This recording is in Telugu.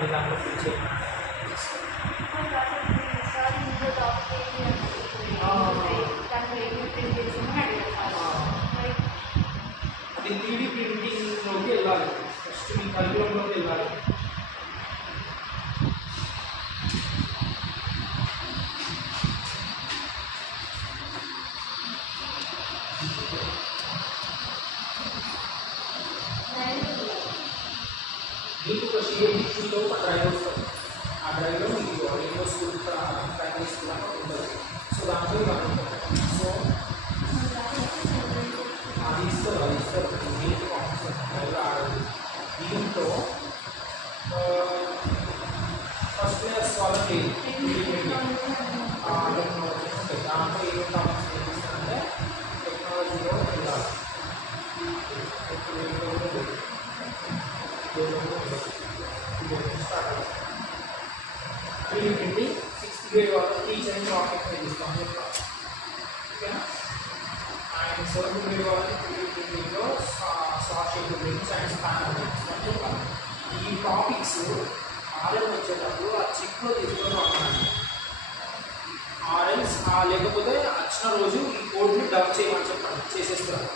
మళ్ళీ దాంట్లో ఫిల్ చేయమని అది 3D ప్రింటింగ్లోకి వెళ్ళాలి. ఫస్ట్ మీ కరికులంలోకి వెళ్ళాలి. మీకు ఒక CAD ఒక డ్రైవ్ వస్తుంది. ఆ డ్రైవ్లో మీకు ఎన్నో స్కూల్ ప్రైమరీ స్కూల్ అని ఉంటుంది. సో దాంట్లో ఉంటుంది. సో అది ఇస్తారు మీకు డ్రైవ్లో ఆడదు. దీంట్లో ఫస్ట్ క్లాస్ వాళ్ళకి టెక్నాలజీ ఉంటుంది. దాంట్లో ఏం కావాల్సి ఏమిస్తుందంటే టెక్నాలజీలో వెళ్ళాలి. ప్రింటింగ్ 6th grade వాళ్ళకి టీచర్ అండ్ రాకెట్ ఇస్తాం చెప్తాం. ఓకేనా? అండ్ 7th grade వాళ్ళకి 3D ప్రింటింగ్లో సాఫ్ట్వేర్ ప్రింటింగ్, సైన్స్ ప్యానల్ ఇస్తాం చెప్తాం. ఈ టాపిక్స్ ఆర్ఎల్ వచ్చేటప్పుడు ఆ చెక్లో తీసుకొని రావాలి. ఆర్ఎల్స్ లేకపోతే వచ్చిన రోజు ఈ కోడ్ని డబ్ చేయమని చెప్పండి, చేసేస్తారు.